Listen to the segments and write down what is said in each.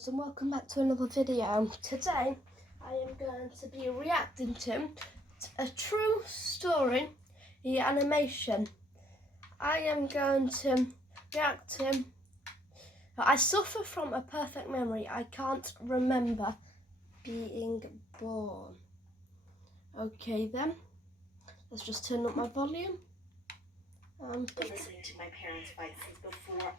guys, and welcome back to another video. Today I am going to be reacting to a true story, the animation. I am going to react to I suffer from a perfect memory. I can't remember being born. Okay then, let's just turn up my volume. I've been listening to my parents fight since before.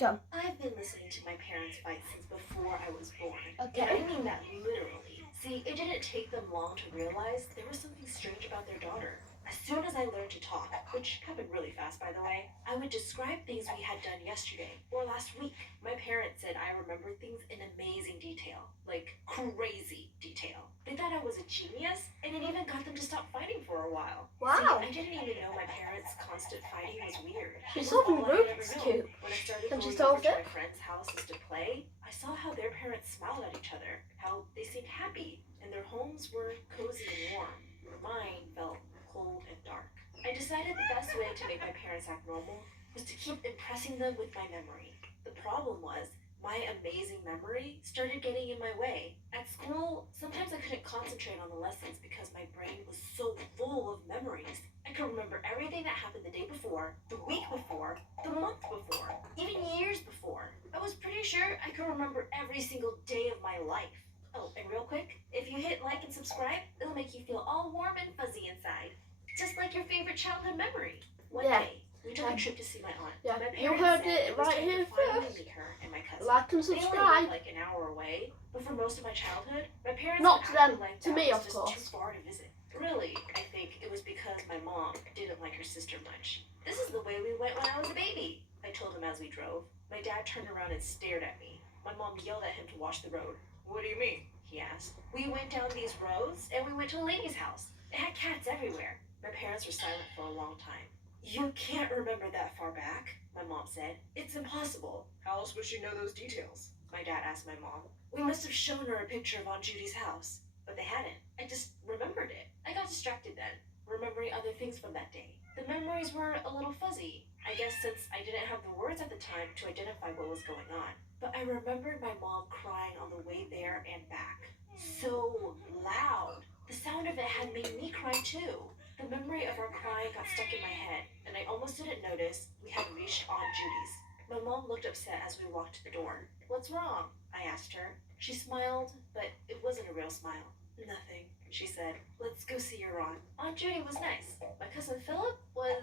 Go. I've been listening to my parents fight since before I was born. Okay. And I mean that literally. See, it didn't take them long to realize there was something strange about their daughter. As soon as I learned to talk, which happened really fast by the way, I would describe things we had done yesterday or last week. My parents said I remembered things in amazing detail, like crazy detail. They thought I was a genius, and it even got them to stop fighting for a while. Wow. See, I didn't even know my parents' constant fighting was weird. She's solving Rubik's Cube. When I started Can she going solve over to it? my friends' houses to play, I saw how their parents smiled at each other, how they seemed happy, and their homes were cozy and warm. Mine felt cold and dark. I decided the best way to make my parents act normal was to keep impressing them with my memory. The problem was, my amazing memory started getting in my way. At school, sometimes I couldn't concentrate on the lessons because my brain was so full of memories. I could remember everything that happened the day before, the week before, the month before, even years before. I was pretty sure I could remember every single day of my life. Oh, and real quick, if you hit like and subscribe, it'll make you feel all warm and fuzzy inside. Just like your favorite childhood memory. One day, we took a trip to see my aunt. Yeah, My you parents heard said it was right time to here finally first. meet her and my cousin. Like and They only subscribe. lived like an hour away, but for most of my childhood, my parents Not to them, acted like to that me, was of just course. too far to visit. Really, I think it was because my mom didn't like her sister much. This is the way we went when I was a baby, I told him as we drove. My dad turned around and stared at me. My mom yelled at him to watch the road. What do you mean? He asked. We went down these roads and we went to a lady's house. It had cats everywhere. My parents were silent for a long time. You can't remember that far back, my mom said. It's impossible. How else would she know those details? My dad asked my mom. We must have shown her a picture of Aunt Judy's house, but they hadn't. I just remembered it. I got distracted then, remembering other things from that day. The memories were a little fuzzy, I guess since I didn't have the words at the time to identify what was going on. But I remembered my mom crying on the way there and back. So loud. The sound of it had made me cry too. The memory of our crying got stuck in my head, and I almost didn't notice we had reached Aunt Judy's. My mom looked upset as we walked to the door. What's wrong? I asked her. She smiled, but it wasn't a real smile. Nothing, she said. Let's go see your aunt. Aunt Judy was nice. My cousin Philip was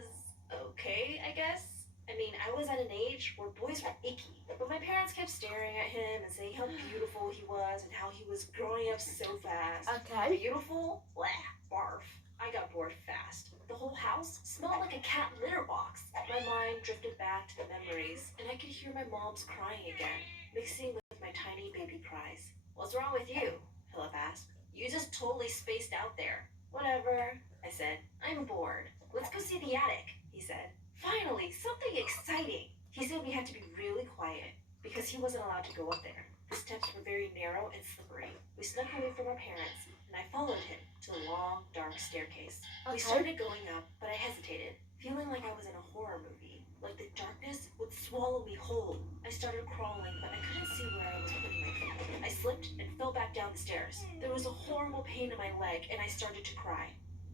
okay, I guess. I mean, I was at an age where boys were icky, but my parents kept staring at him and saying how beautiful he was and how he was growing up so fast. Okay. Beautiful? Blah, barf. I got bored fast. The whole house smelled like a cat litter box. My mind drifted back to the memories, and I could hear my mom's crying again, mixing with my tiny baby cries. What's wrong with you? Philip asked. You just totally spaced out there. Whatever, I said. I'm bored. Let's go see the attic, he said. Finally, something exciting. He said we had to be really quiet because he wasn't allowed to go up there. The steps were very narrow and slippery. We snuck away from our parents, and I followed him to a long, dark staircase. We started going up, but I hesitated, feeling like I was in a horror movie, like the darkness would swallow me whole. I started crawling, but I couldn't see where I was putting my feet. I slipped and fell back down the stairs. There was a horrible pain in my leg, and I started to cry.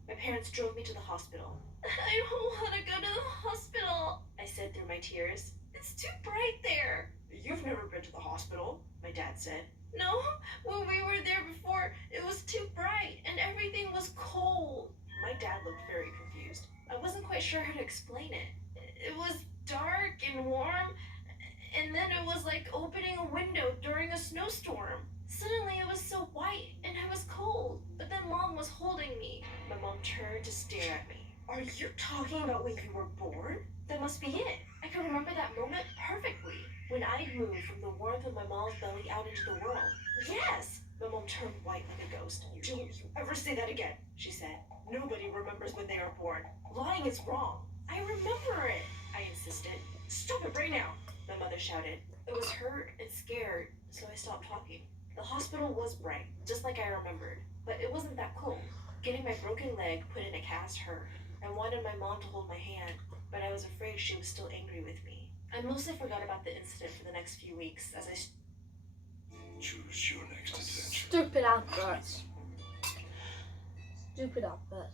My parents drove me to the hospital. I don't want to go to the hospital, I said through my tears. It's too bright there. You've never been to the hospital, my dad said. No, when we were there before, it was too bright and everything was cold. My dad looked very confused. I wasn't quite sure how to explain it. It was dark and warm, and then it was like opening a window during a snowstorm. Suddenly it was so white and I was cold, but then Mom was holding me. My mom turned to stare at me. Are you talking about when you were born? That must be it. I can remember that moment perfectly. When I moved from the warmth of my mom's belly out into the world. Yes! My mom turned white like a ghost. Don't you ever say that again, she said. Nobody remembers when they are born. Lying is wrong. I remember it, I insisted. Stop it right now, my mother shouted. I was hurt and scared, so I stopped talking. The hospital was bright, just like I remembered, but it wasn't that cold. Getting my broken leg put in a cast hurt. I wanted my mom to hold my hand, but I was afraid she was still angry with me. I mostly forgot about the incident for the next few weeks as I Choose your next adventure. Stupid adverts. Stupid advert.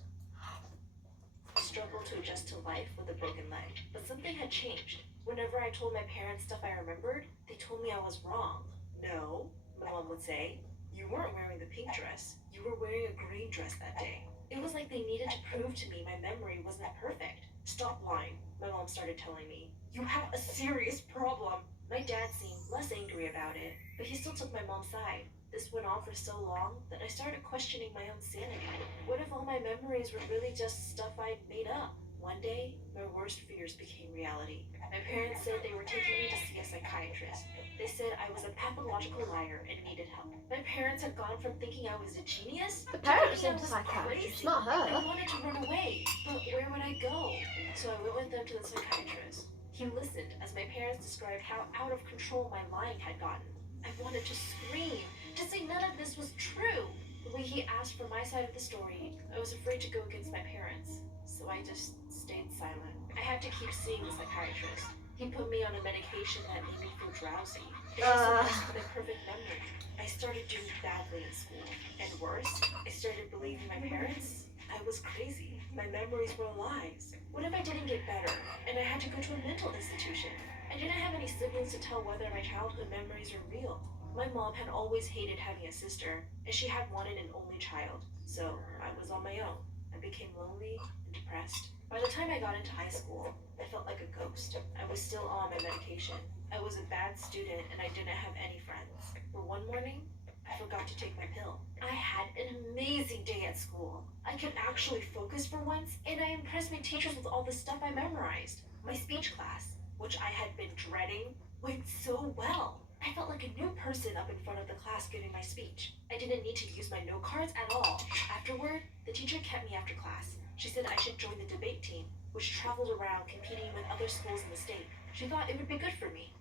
Struggled to adjust to life with a broken leg, but something had changed. Whenever I told my parents stuff I remembered, they told me I was wrong. No, my mom would say, you weren't wearing the pink dress. You were wearing a green dress that day. It was like they needed to prove to me my memory wasn't perfect. Stop lying, my mom started telling me. You have a serious problem. My dad seemed less angry about it, but he still took my mom's side. This went on for so long that I started questioning my own sanity. What if all my memories were really just stuff I'd made up? One day, my worst fears became reality. My parents said they were taking me to see a psychiatrist. They said I was a pathological liar and needed help. My parents had gone from thinking I was a genius The to parents thinking I seem to was psychiatrist, crazy. not I her. wanted to run away, but where would I go? So I went with them to the psychiatrist. He listened as my parents described how out of control my lying had gotten. I wanted to scream, to say none of this was true. The way he asked for my side of the story, I was afraid to go against my parents, so I just stayed silent. I had to keep seeing the psychiatrist. He put me on a medication that made me feel drowsy. It also messed with my perfect memory. I started doing badly in school, and worse, I started believing my parents. I was crazy. My memories were lies. What if I didn't get better, and I had to go to a mental institution? I didn't have any siblings to tell whether my childhood memories were real. My mom had always hated having a sister, and she had wanted an only child, so I was on my own. I became lonely and depressed. By the time I got into high school, I felt like a ghost. I was still on my medication. I was a bad student, and I didn't have any friends. But one morning, I forgot to take my pill. I had an amazing day at school. I could actually focus for once, and I impressed my teachers with all the stuff I memorized. My speech class, which I had been dreading, went so well. I felt like a new person up in front of the class giving my speech. I didn't need to use my note cards at all. Afterward, the teacher kept me after class. She said I should join the debate team, which traveled around competing with other schools in the state. She thought it would be good for me.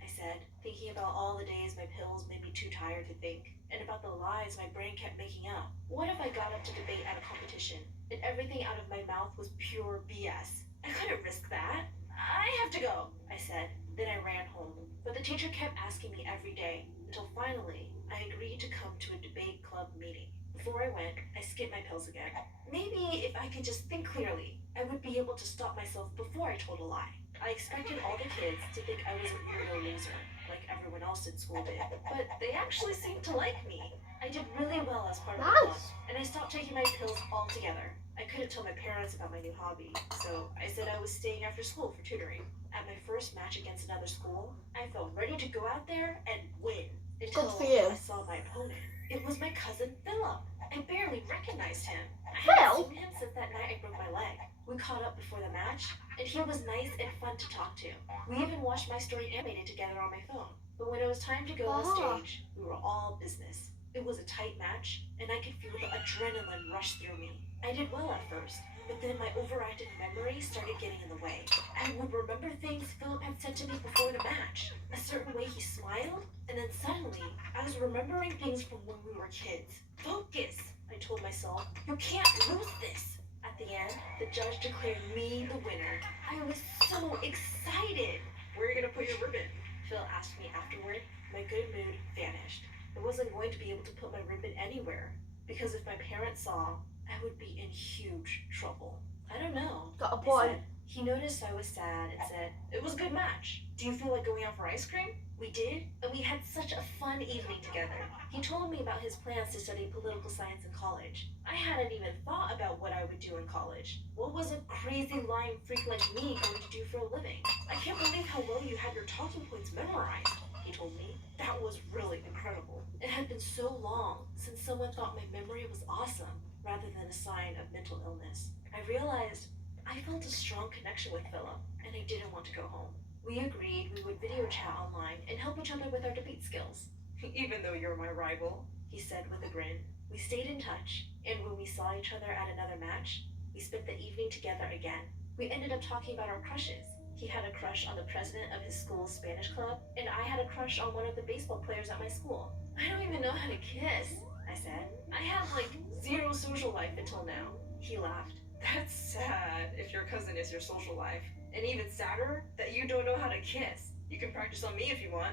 I said, thinking about all the days my pills made me too tired to think, and about the lies my brain kept making up. What if I got up to debate at a competition, and everything out of my mouth was pure BS? I couldn't risk that. I have to go, I said. Then I ran home. But the teacher kept asking me every day, until finally I agreed to come to a debate club meeting. Before I went, I skipped my pills again. Maybe if I could just think clearly, I would be able to stop myself before I told a lie. I expected all the kids to think I was a weirdo loser, like everyone else in school did, but they actually seemed to like me. I did really well as part of the club, Nice. and I stopped taking my pills altogether. I couldn't tell my parents about my new hobby, so I said I was staying after school for tutoring. At my first match against another school, I felt ready to go out there and win. Until Good for you. I saw my opponent. It was my cousin Philip. I barely recognized him. I Phil? hadn't seen him since that night I broke my leg. We caught up before the match, and he was nice and fun to talk to. We even watched my story animated together on my phone. But when it was time to go on stage, we were all business. It was a tight match, and I could feel the adrenaline rush through me. I did well at first, but then my overactive memory started getting in the way. I would remember things Philip had said to me before the match, a certain way he smiled, and then suddenly I was remembering things from when we were kids. Focus, I told myself. You can't lose this. At the end, the judge declared me the winner. I was so excited. Where are you gonna put your ribbon? Phil asked me afterward. My good mood vanished. I wasn't going to be able to put my ribbon anywhere, because if my parents saw, I would be in huge trouble. I don't know. Got a I point. said. He noticed I was sad and said, it was a good match. Do you feel like going out for ice cream? We did, and we had such a fun evening together. He told me about his plans to study political science in college. I hadn't even thought about what I would do in college. What was a crazy lying freak like me going to do for a living? I can't believe how well you had your talking points memorized, he told me. That was really incredible. It had been so long since someone thought my memory was awesome, rather than a sign of mental illness. I realized I felt a strong connection with Philip, and I didn't want to go home. We agreed we would video chat online and help each other with our debate skills. Even though you're my rival, he said with a grin. We stayed in touch, and when we saw each other at another match, we spent the evening together again. We ended up talking about our crushes. He had a crush on the president of his school's Spanish club, and I had a crush on one of the baseball players at my school. I don't even know how to kiss, I said. I had like zero social life until now. He laughed. That's sad if your cousin is your social life. And even sadder that you don't know how to kiss. You can practice on me if you want.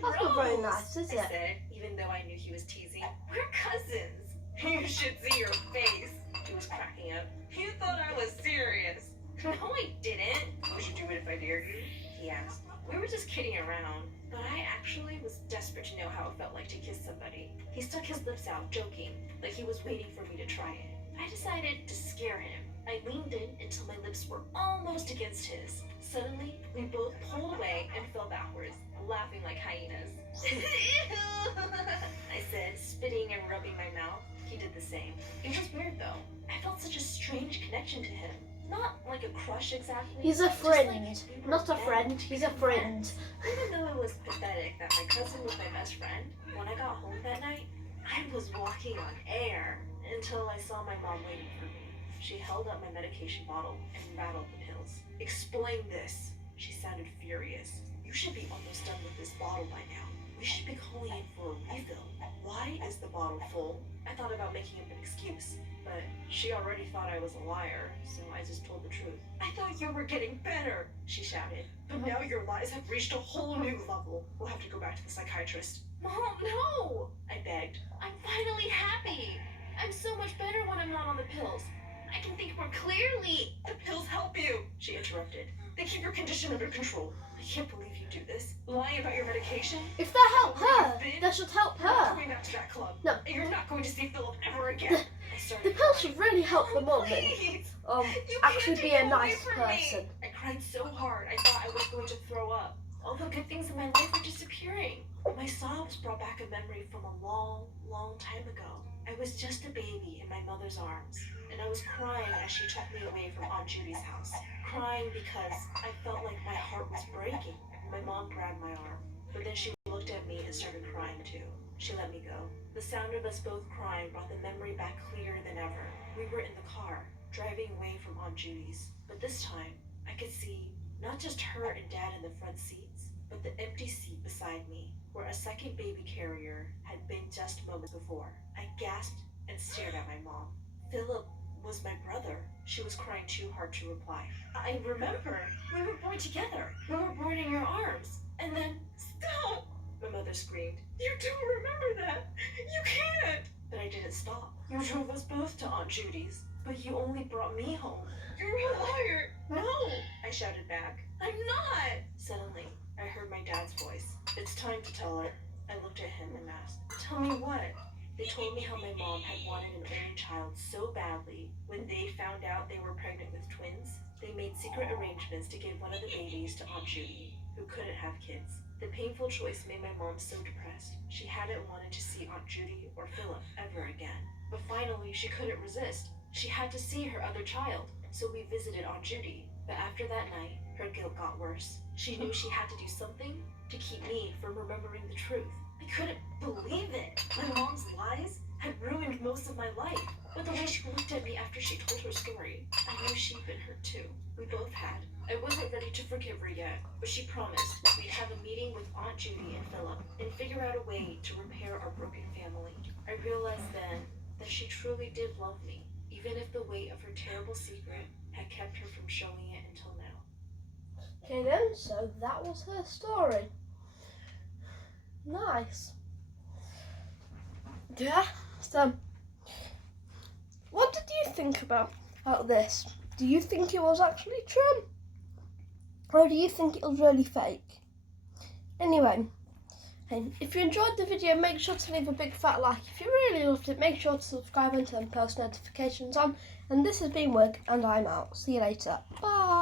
That's not very Gross, nice, is I it? said, even though I knew he was teasing. We're cousins. You should see your face. He was cracking up. You thought I was serious. No, I didn't. Would you do it if I dared you? He asked. We were just kidding around, but I actually was desperate to know how it felt like to kiss somebody. He stuck his lips out, joking, like he was waiting for me to try it. I decided to scare him. I leaned in until my lips were almost against his. Suddenly, we both pulled away and fell backwards, laughing like hyenas. I said, spitting and rubbing my mouth. He did the same. It was weird though. I felt such a strange connection to him. Not like a crush exactly. He's a just friend, like we were not a meant friend. to He's be a friend. Even though it was pathetic that my cousin was my best friend, when I got home that night, I was walking on air until I saw my mom waiting for me. She held up my medication bottle and rattled the pills. Explain this. She sounded furious. You should be almost done with this bottle by now. We should be calling in for a refill. Why is the bottle full? I thought about making up an excuse, but she already thought I was a liar, so I just told the truth. I thought you were getting better, she shouted. But now your lies have reached a whole new level. We'll have to go back to the psychiatrist. Mom, no! I begged. I'm finally happy. I'm so much better when I'm not on the pills. I can think more clearly. The pills help you, she interrupted. They keep your condition under control. I can't believe you do this. Lying about your medication? If they help her, they should help You're not her. going back to that club. No. And you're not going to see Philip ever again. I started The pills crying. should really help the mom and Please. You actually can't be take a him away nice from me. person. I cried so hard I thought I was going to throw up. All the good things in my life were disappearing. My sobs brought back a memory from a long, long time ago. I was just a baby in my mother's arms, and I was crying as she took me away from Aunt Judy's house. Crying because I felt like my heart was breaking. My mom grabbed my arm, but then she looked at me and started crying too. She let me go. The sound of us both crying brought the memory back clearer than ever. We were in the car, driving away from Aunt Judy's, but this time I could see not just her and Dad in the front seats, but the empty seat beside me, where a second baby carrier had been just moments before. I gasped and stared at my mom. Philip was my brother. She was crying too hard to reply. I remember. We were born together. We were born in your arms. And then, stop! My mother screamed. You don't remember that. You can't. But I didn't stop. You drove us both to Aunt Judy's, but you only brought me home. You're a liar. No, I shouted back. I'm not. Suddenly, I heard my dad's voice. It's time to tell her. I looked at him and asked, tell me what? They told me how my mom had wanted an only child so badly. When they found out they were pregnant with twins, they made secret arrangements to give one of the babies to Aunt Judy, who couldn't have kids. The painful choice made my mom so depressed. She hadn't wanted to see Aunt Judy or Philip ever again. But finally, she couldn't resist. She had to see her other child, so we visited Aunt Judy. But after that night, her guilt got worse. She knew she had to do something to keep me from remembering the truth. I couldn't believe it. My mom's lies had ruined most of my life. But the way she looked at me after she told her story, I knew she'd been hurt too. We both had. I wasn't ready to forgive her yet, but she promised we'd have a meeting with Aunt Judy and Philip and figure out a way to repair our broken family. I realized then that she truly did love me, even if the weight of her terrible secret had kept her from showing it until now. Okay then, so that was her story. Nice. Yeah, so what did you think about this? Do you think it was actually true? Or do you think it was really fake? Anyway, if you enjoyed the video, make sure to leave a big fat like. If you really loved it, make sure to subscribe and turn post notifications on. And this has been Wig, and I'm out. See you later. Bye.